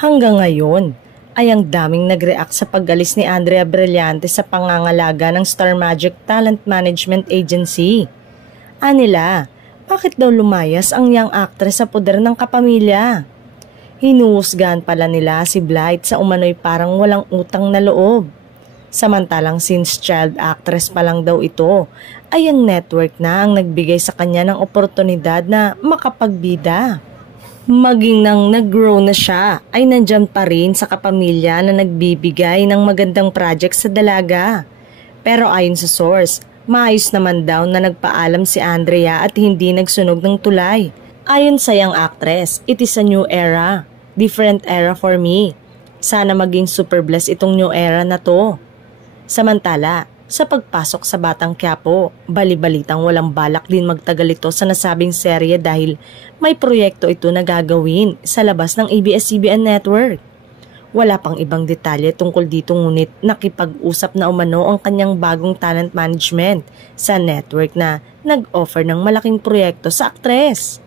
Hanggang ngayon ay ang daming nag-react sa pag-alis ni Andrea Brillante sa pangangalaga ng Star Magic Talent Management Agency. Anila, bakit daw lumayas ang young actress sa poder ng kapamilya? Hinuhusgahan pala nila si Blythe sa umano'y parang walang utang na loob. Samantalang since child actress pa lang daw ito, ay ang network na ang nagbigay sa kanya ng oportunidad na makapagbida. Maging nang nag-grow na siya ay nandyan pa rin sa kapamilya na nagbibigay ng magandang project sa dalaga. Pero ayon sa source, maayos naman daw na nagpaalam si Andrea at hindi nagsunog ng tulay. Ayon sa young actress, it is a new era, different era for me. Sana maging super blessed itong new era na to. Samantala, sa pagpasok sa Batang Quiapo, bali-balitang walang balak din magtagal ito sa nasabing serye dahil may proyekto ito na gagawin sa labas ng ABS-CBN network. Wala pang ibang detalye tungkol dito ngunit nakipag-usap na umano ang kanyang bagong talent management sa network na nag-offer ng malaking proyekto sa aktres.